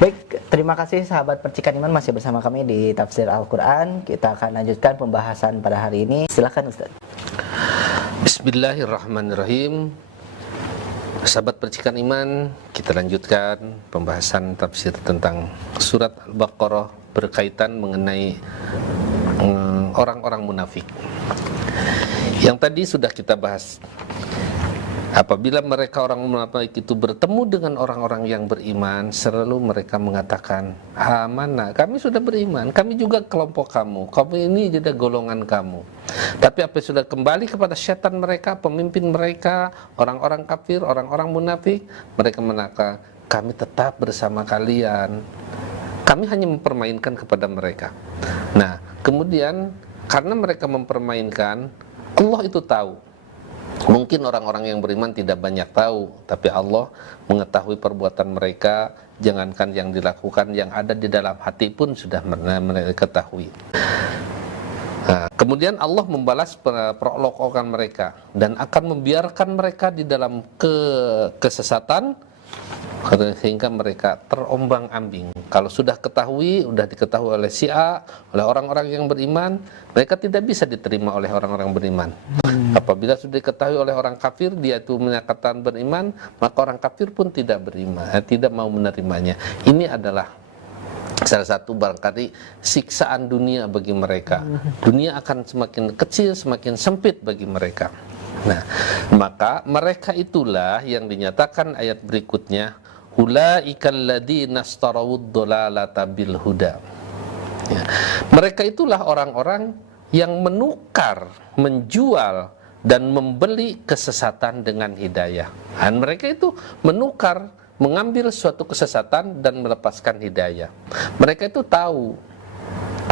Baik, terima kasih sahabat Percikan Iman masih bersama kami di Tafsir Al-Quran. Kita akan lanjutkan pembahasan pada hari ini. Silakan Ustaz. Bismillahirrahmanirrahim. Sahabat Percikan Iman, kita lanjutkan pembahasan tafsir tentang surat Al-Baqarah berkaitan mengenai orang-orang munafik. Yang tadi sudah kita bahas. Apabila mereka orang munafik itu bertemu dengan orang-orang yang beriman, selalu mereka mengatakan, "Amanah, kami sudah beriman, kami juga kelompok kamu, kamu ini juga golongan kamu." Tapi apa sudah kembali kepada syaitan mereka, pemimpin mereka, orang-orang kafir, orang-orang munafik, mereka menakar, "Kami tetap bersama kalian." Kami hanya mempermainkan kepada mereka. Nah, kemudian karena mereka mempermainkan, Allah itu tahu. Mungkin orang-orang yang beriman tidak banyak tahu, tapi Allah mengetahui perbuatan mereka. Jangankan yang dilakukan, yang ada di dalam hati pun sudah mereka ketahui. Nah, kemudian Allah membalas perolokan mereka dan akan membiarkan mereka di dalam kesesatan sehingga mereka terombang-ambing. Kalau sudah diketahui oleh si A, oleh orang-orang yang beriman, mereka tidak bisa diterima oleh orang-orang beriman. Apabila sudah diketahui oleh orang kafir, dia itu menyatakan beriman, maka orang kafir pun tidak beriman, tidak mau menerimanya. Ini adalah salah satu barangkali siksaan dunia bagi mereka. Dunia akan semakin kecil, semakin sempit bagi mereka. Nah, maka mereka itulah yang dinyatakan ayat berikutnya, ulaikal ladzina istarawud dhalalata bil huda. Ya. Mereka itulah orang-orang yang menjual dan membeli kesesatan dengan hidayah. Dan mereka itu mengambil suatu kesesatan dan melepaskan hidayah. Mereka itu tahu,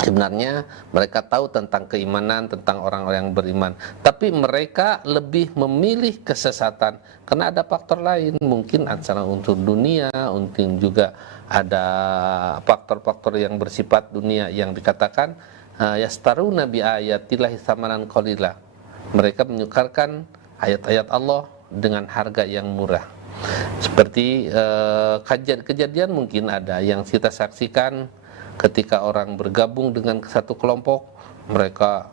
sebenarnya mereka tahu tentang keimanan, tentang orang-orang yang beriman, tapi mereka lebih memilih kesesatan karena ada faktor lain, mungkin antara unsur dunia, mungkin juga ada faktor-faktor yang bersifat dunia yang dikatakan yastaruna bi ayatillahi tsamanan qalila. Mereka menyukarkan ayat-ayat Allah dengan harga yang murah. Seperti kejadian mungkin ada yang kita saksikan ketika orang bergabung dengan satu kelompok, mereka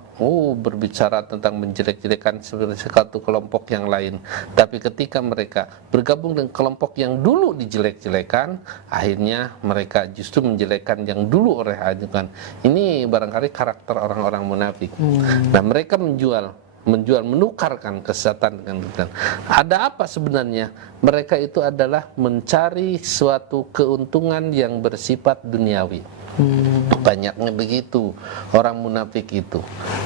berbicara tentang menjelek-jelekan satu kelompok yang lain. Tapi ketika mereka bergabung dengan kelompok yang dulu dijelek-jelekan, akhirnya mereka justru menjelekkan yang dulu oleh ajukan. Ini barangkali karakter orang-orang munafik. Nah, mereka menukarkan kesesatan dengan kebenaran. Ada apa sebenarnya? Mereka itu adalah mencari suatu keuntungan yang bersifat duniawi. Banyaknya begitu orang munafik itu.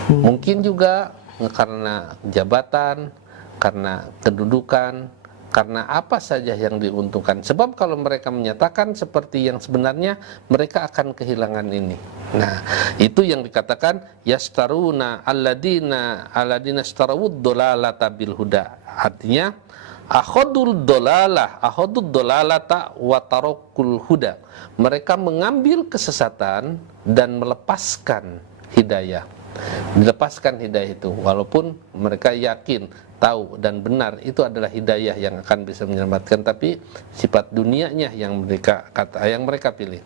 Mungkin juga karena jabatan, karena kedudukan, karena apa saja yang diuntungkan. Sebab kalau mereka menyatakan seperti yang sebenarnya, mereka akan kehilangan ini. Nah, itu yang dikatakan yastaruna alladina istarawud dhalalata bil huda. Artinya akhadul dhalalata wa tarakul huda. Mereka mengambil kesesatan dan melepaskan hidayah. Dilepaskan hidayah itu, walaupun mereka yakin, tahu dan benar itu adalah hidayah yang akan bisa menyelamatkan, tapi sifat dunianya yang mereka pilih.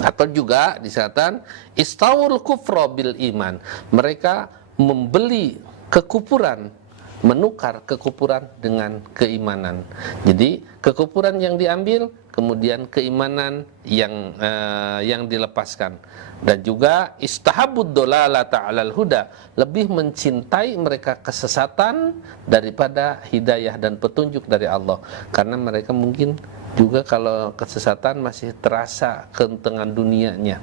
Atau juga disatakan istawul kufra bil iman. Mereka membeli kekufuran, menukar kekufuran dengan keimanan. Jadi kekufuran yang diambil, kemudian keimanan yang dilepaskan. Dan juga istahabud dhalalata 'alal huda, lebih mencintai mereka kesesatan daripada hidayah dan petunjuk dari Allah. Karena mereka mungkin juga kalau kesesatan masih terasa keuntungan dunianya,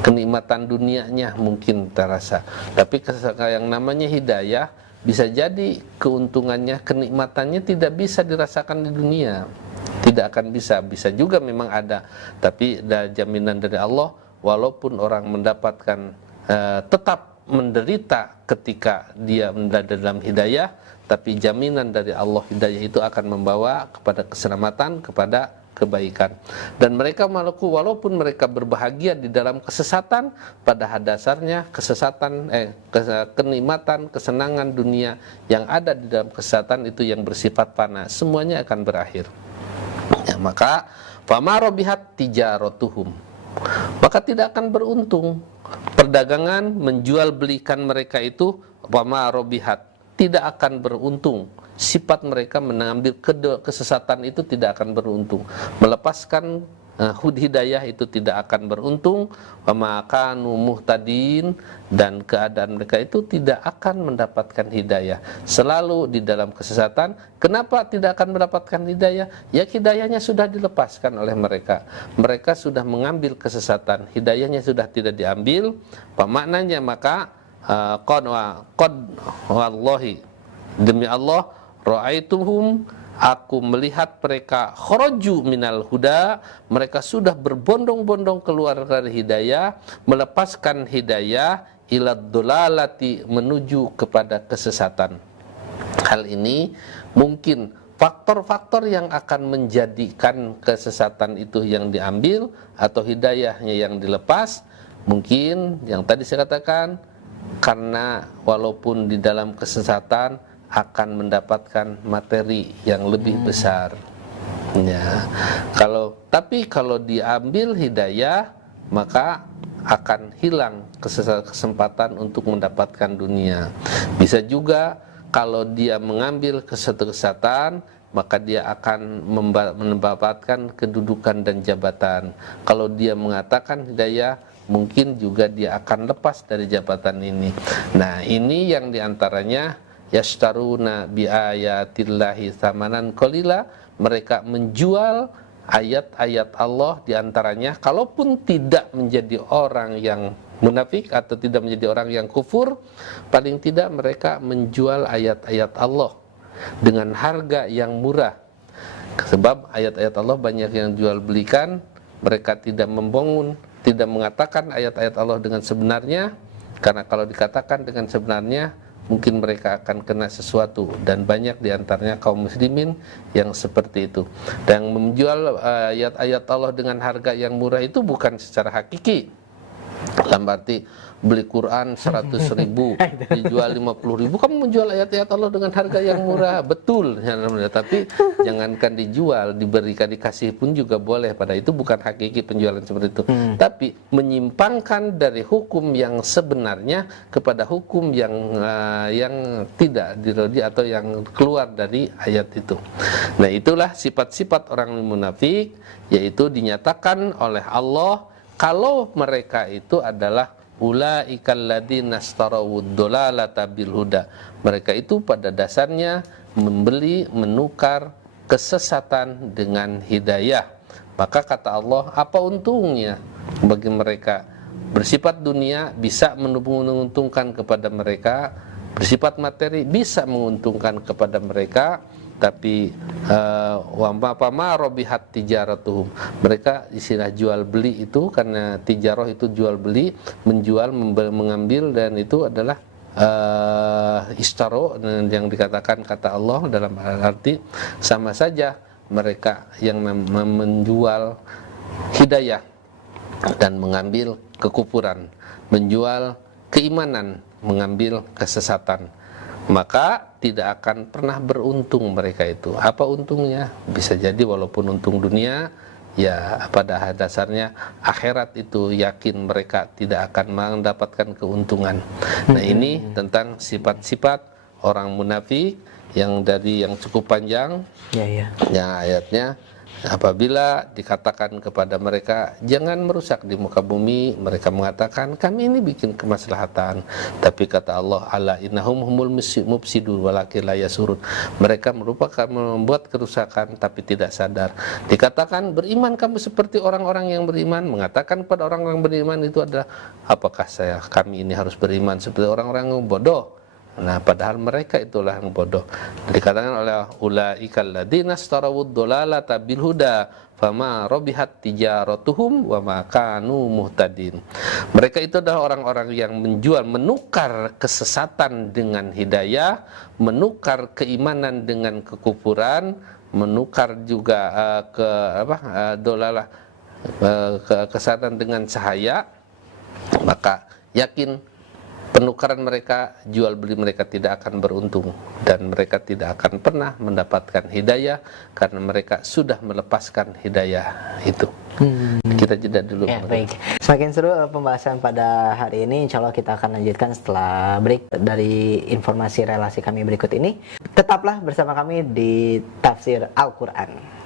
kenikmatan dunianya mungkin terasa. Tapi yang namanya hidayah bisa jadi keuntungannya, kenikmatannya tidak bisa dirasakan di dunia. Tidak akan bisa juga memang ada, tapi ada jaminan dari Allah, walaupun orang mendapatkan tetap menderita ketika dia berada dalam hidayah, tapi jaminan dari Allah hidayah itu akan membawa kepada keselamatan, kepada kebaikan. Dan mereka walaupun mereka berbahagia di dalam kesesatan, pada dasarnya kenikmatan, kesenangan dunia yang ada di dalam kesesatan itu yang bersifat fana, semuanya akan berakhir. Ya, maka Fama robihat tijaratuhum, maka tidak akan beruntung perdagangan menjual belikan mereka itu. Fama robihat, tidak akan beruntung. Sifat mereka mengambil kesesatan itu tidak akan beruntung. Melepaskan hidayah itu tidak akan beruntung. Wa makanu muhtadin, dan keadaan mereka itu tidak akan mendapatkan hidayah, selalu di dalam kesesatan. Kenapa tidak akan mendapatkan hidayah? Ya, hidayahnya sudah dilepaskan oleh mereka. Mereka sudah mengambil kesesatan, hidayahnya sudah tidak diambil. Apa maknanya? Maka qad wallahi, demi Allah, ra'aituhum, aku melihat mereka kharaju minal huda, mereka sudah berbondong-bondong keluar dari hidayah, melepaskan hidayah ilad dolalati, menuju kepada kesesatan. Hal ini mungkin faktor-faktor yang akan menjadikan kesesatan itu yang diambil atau hidayahnya yang dilepas. Mungkin yang tadi saya katakan, karena walaupun di dalam kesesatan akan mendapatkan materi yang lebih besar. Ya. Tapi kalau diambil hidayah, maka akan hilang kesempatan untuk mendapatkan dunia. Bisa juga kalau dia mengambil kesesatan, maka dia akan mendapatkan kedudukan dan jabatan. Kalau dia mengatakan hidayah, mungkin juga dia akan lepas dari jabatan ini. Nah, ini yang diantaranya yashtaruna bi ayatillahi tsamanan qalila, mereka menjual ayat-ayat Allah diantaranya. Kalaupun tidak menjadi orang yang munafik atau tidak menjadi orang yang kufur, paling tidak mereka menjual ayat-ayat Allah dengan harga yang murah. Sebab ayat-ayat Allah banyak yang jual belikan, mereka tidak membangun, tidak mengatakan ayat-ayat Allah dengan sebenarnya, karena kalau dikatakan dengan sebenarnya mungkin mereka akan kena sesuatu, dan banyak diantaranya kaum muslimin yang seperti itu. Dan menjual ayat-ayat Allah dengan harga yang murah itu bukan secara hakiki, dalam arti beli Quran 100.000 dijual 50.000, kamu menjual ayat-ayat Allah dengan harga yang murah, betul ya, tapi jangankan dijual, diberikan, dikasih pun juga boleh. Pada itu bukan hakiki penjualan seperti itu, tapi menyimpangkan dari hukum yang sebenarnya kepada hukum yang tidak dirodi atau yang keluar dari ayat itu. Nah, itulah sifat-sifat orang munafik, yaitu dinyatakan oleh Allah kalau mereka itu adalah ulaikal ladzina istarawud dolalata bil huda. Mereka itu pada dasarnya membeli, menukar kesesatan dengan hidayah. Maka kata Allah, apa untungnya bagi mereka? Bersifat dunia bisa menguntungkan kepada mereka, bersifat materi bisa menguntungkan kepada mereka, tapi wa ma robihat tijaratuhum, mereka istilah jual beli itu, karena tijarah itu jual beli, menjual, mengambil, dan itu adalah istaro yang dikatakan kata Allah dalam arti sama saja. Mereka yang menjual hidayah dan mengambil kekufuran, menjual keimanan, mengambil kesesatan, maka tidak akan pernah beruntung mereka itu. Apa untungnya? Bisa jadi walaupun untung dunia, ya pada dasarnya akhirat itu yakin mereka tidak akan mendapatkan keuntungan. Nah, ini tentang sifat-sifat orang munafik yang cukup panjang. Ya, ayatnya, apabila dikatakan kepada mereka jangan merusak di muka bumi, mereka mengatakan kami ini bikin kemaslahatan. Tapi kata Allah, ala innahum humul mufsidun walakin la yasurun, mereka merupakan membuat kerusakan tapi tidak sadar. Dikatakan beriman kamu seperti orang-orang yang beriman, mengatakan pada orang-orang beriman itu adalah apakah kami ini harus beriman seperti orang-orang yang bodoh? Nah, padahal mereka itulah yang bodoh. Dikatakan oleh ulaikal ladzina istarawud dolalata bil huda fama robihat tijaratuhum wa ma kanu muhtadin. Mereka itu adalah orang-orang yang menjual, menukar kesesatan dengan hidayah, menukar keimanan dengan kekufuran, menukar juga kesesatan dengan cahaya. Maka yakin penukaran mereka, jual beli mereka tidak akan beruntung, dan mereka tidak akan pernah mendapatkan hidayah karena mereka sudah melepaskan hidayah itu. Kita jeda dulu. Ya, baik. Semakin seru pembahasan pada hari ini. Insya Allah kita akan lanjutkan setelah break. Dari informasi relasi kami berikut ini, tetaplah bersama kami di Tafsir Al-Quran.